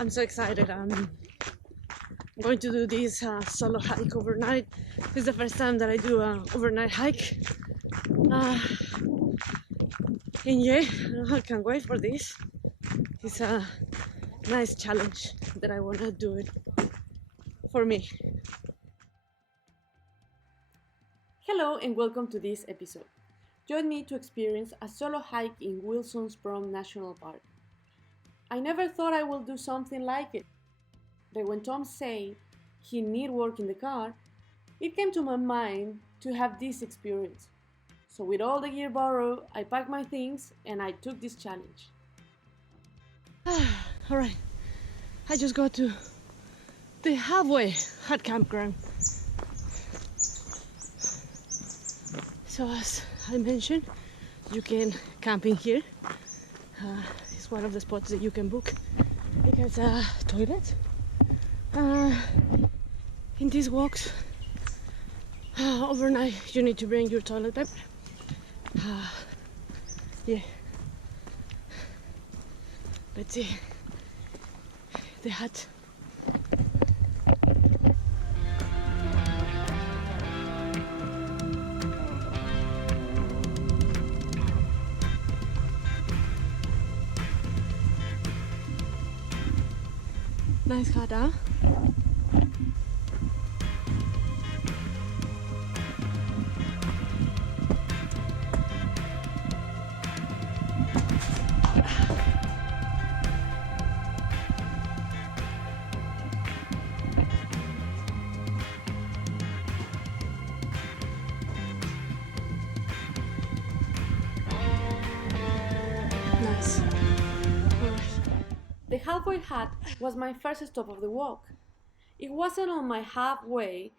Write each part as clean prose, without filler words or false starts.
I'm so excited. I'm going to do this solo hike overnight. This is the first time that I do an overnight hike. And yeah, I can't wait for this. It's a nice challenge that I want to do it for me. Hello and welcome to this episode. Join me to experience a solo hike in Wilsons Promotory National Park. I never thought I would do something like it, but when Tom said he need work in the car, it came to my mind to have this experience. So with all the gear borrowed, I packed my things and I took this challenge. Alright, I just got to the halfway hut campground. So as I mentioned, you can camp in here. It's one of the spots that you can book. It has a toilet. In these walks, overnight you need to bring your toilet paper. Yeah. Let's see the hut. Nice hut, huh? Nice. The halfway hut was my first stop of the walk. It wasn't on my halfway,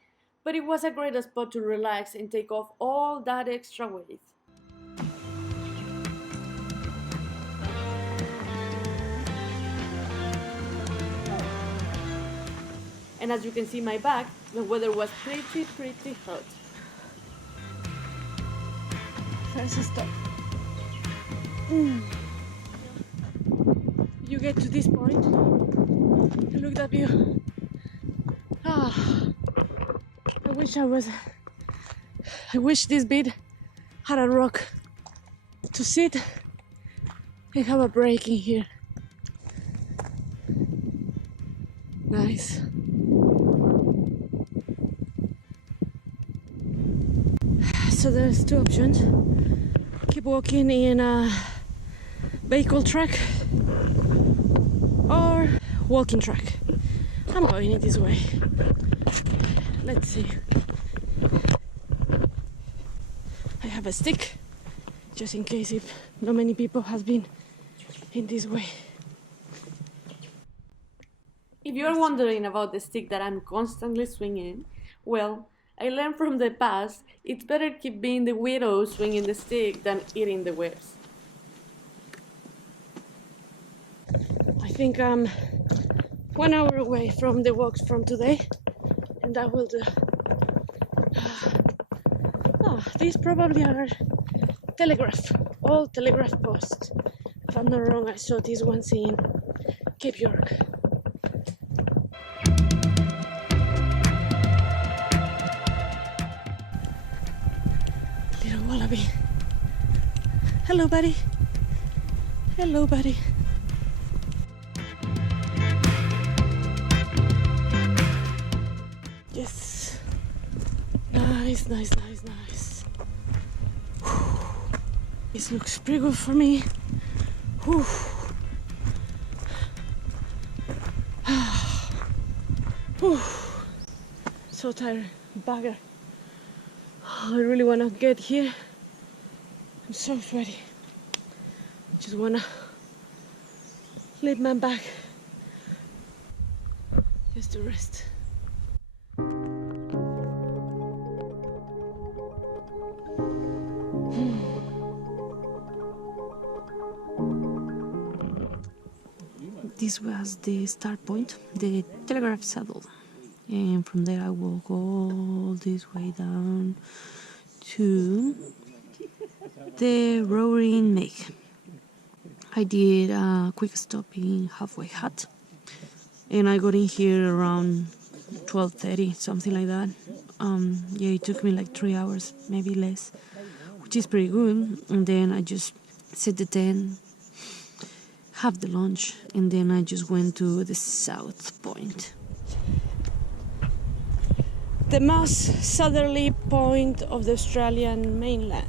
but it was a great spot to relax and take off all that extra weight. And as you can see my back, the weather was pretty hot. First stop. You get to this point, and look at that view. I wish this bit had a rock to sit and have a break in here. Nice. So there's two options. Keep walking in a vehicle track or walking track. I'm going it this way. Let's see. I have a stick just in case if not many people have been in this way. If you're wondering about the stick that I'm constantly swinging, well, I learned from the past it's better keep being the widow swinging the stick than eating the waves. I think I'm 1 hour away from the walks from today, and that will do. These probably are old telegraph posts. If I'm not wrong, I saw these ones in Cape York. Little wallaby. Hello, buddy. Hello, buddy. Yes. Nice. This looks pretty good for me. Whew. So tired, bugger. I really wanna get here. I'm so sweaty. Just wanna leave my back just to rest. This was the start point, the telegraph saddle, and from there I walk all this way down to the Roaring Neck. I did a quick stop in Halfway Hut and I got in here around 12:30, something like that. Yeah, it took me like 3 hours, maybe less, which is pretty good. And then I just set the tent, have the lunch, and then I just went to the south point. The most southerly point of the Australian mainland.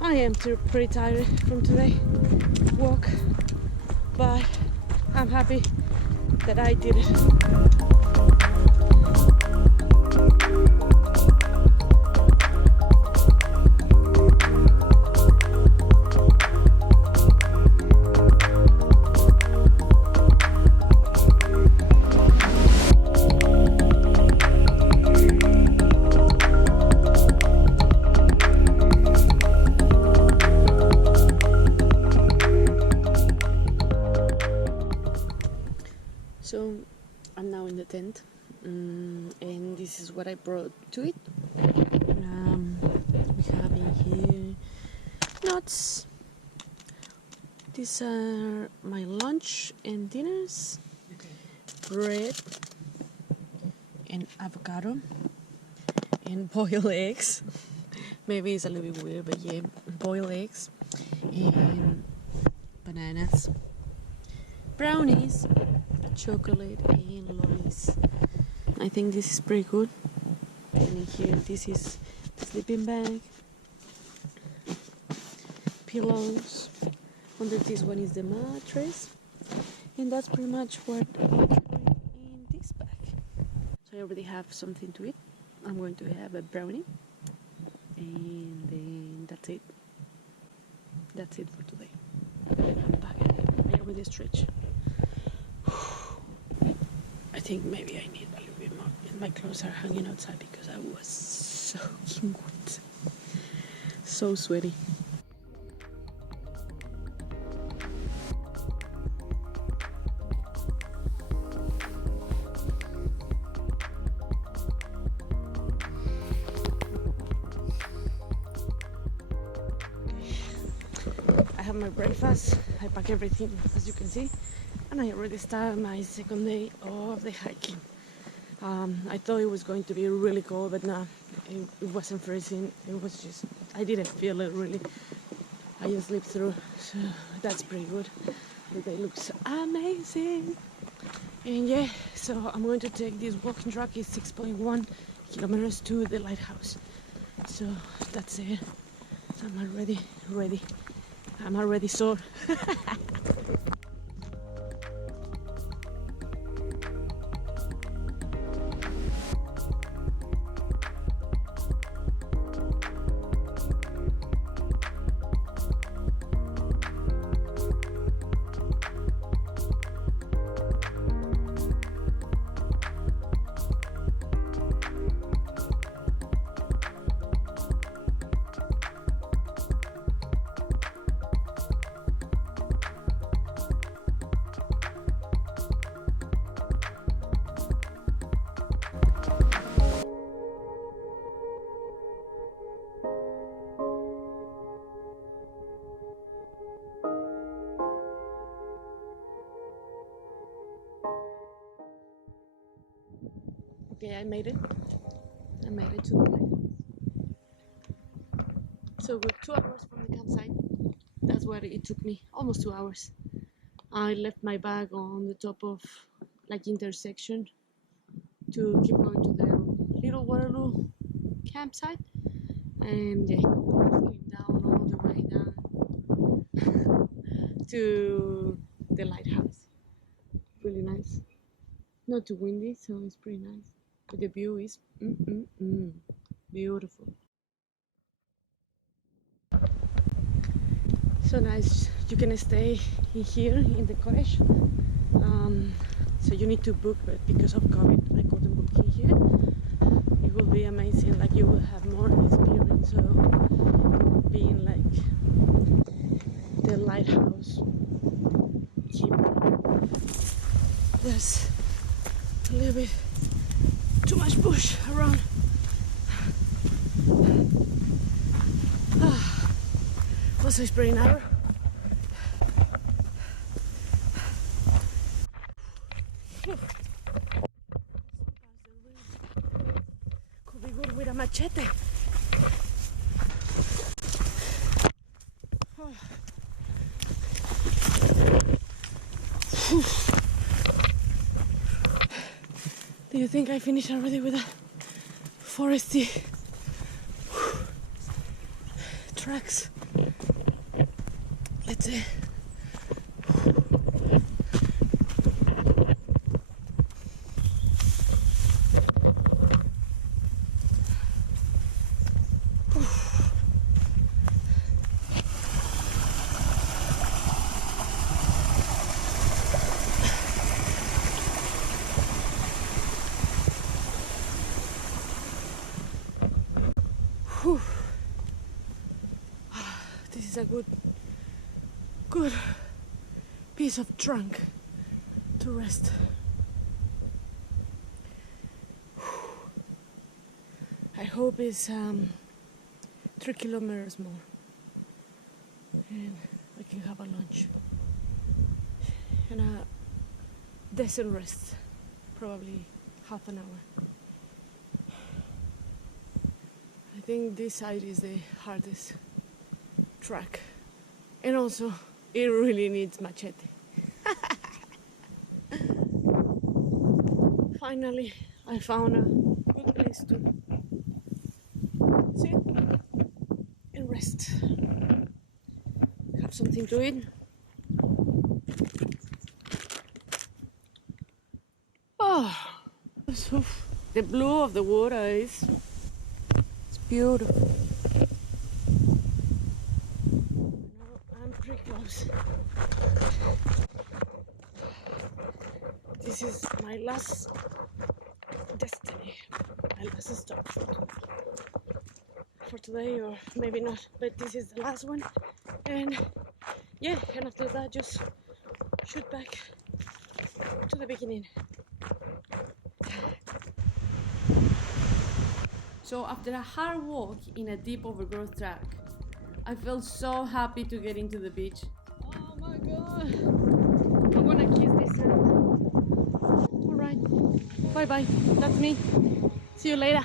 I am pretty tired from today walk, but I'm happy that I did it. So I'm now in the tent, and this is what I brought to it. We have in here nuts. These are my lunch and dinners, bread and avocado and boiled eggs. Maybe it's a little bit weird, but yeah, boiled eggs and bananas, brownies, chocolate and lollies. I think this is pretty good. And in here, this is the sleeping bag, pillows. Under this one is the mattress, and that's pretty much what I'm doing in this bag. So I already have something to eat. I'm going to have a brownie, and then that's it. That's it for today. I'm back. I already stretched. I think maybe I need a little bit more. And my clothes are hanging outside because I was soaking wet. So sweaty. I have my breakfast. I pack everything, as you can see. And I already started my second day of the hiking. I thought it was going to be really cold, but no, it wasn't freezing. It was just, I didn't feel it really. I just lived through, so that's pretty good. The day looks amazing. And yeah, so I'm going to take this walking track. It's 6.1 kilometers to the lighthouse. So that's it. So I'm already ready. I'm already sore. Okay, I made it. I made it to the lighthouse. So we're 2 hours from the campsite. That's what it took me, almost 2 hours. I left my bag on the top of like intersection to keep going to the Little Waterloo campsite, and yeah, came down all the way down to the lighthouse. Really nice. Not too windy, so it's pretty nice. But the view is beautiful. So nice. You can stay in here in the cottage. So you need to book, but because of COVID, I couldn't book in here. It will be amazing. Like you will have more experience of being like the lighthouse keeper. There's a little bit too much bush around. Also, it's pretty narrow. Could be good with a machete. Do you think I finished already with the foresty tracks? Let's see. Whew. This is a good piece of trunk to rest. I hope it's 3 kilometers more and I can have a lunch and a decent rest, probably half an hour. I think this side is the hardest track, and also it really needs machete. Finally, I found a good place to sit and rest. Have something to eat. Oh, the blue of the water is beautiful. I'm pretty close. This is my last destiny, my last stop for today, or maybe not, but this is the last one. And yeah, and after that, just shoot back to the beginning. So after a hard walk in a deep overgrowth track, I felt so happy to get into the beach. Oh my god! I wanna kiss this sand. Alright, bye bye. That's me. See you later.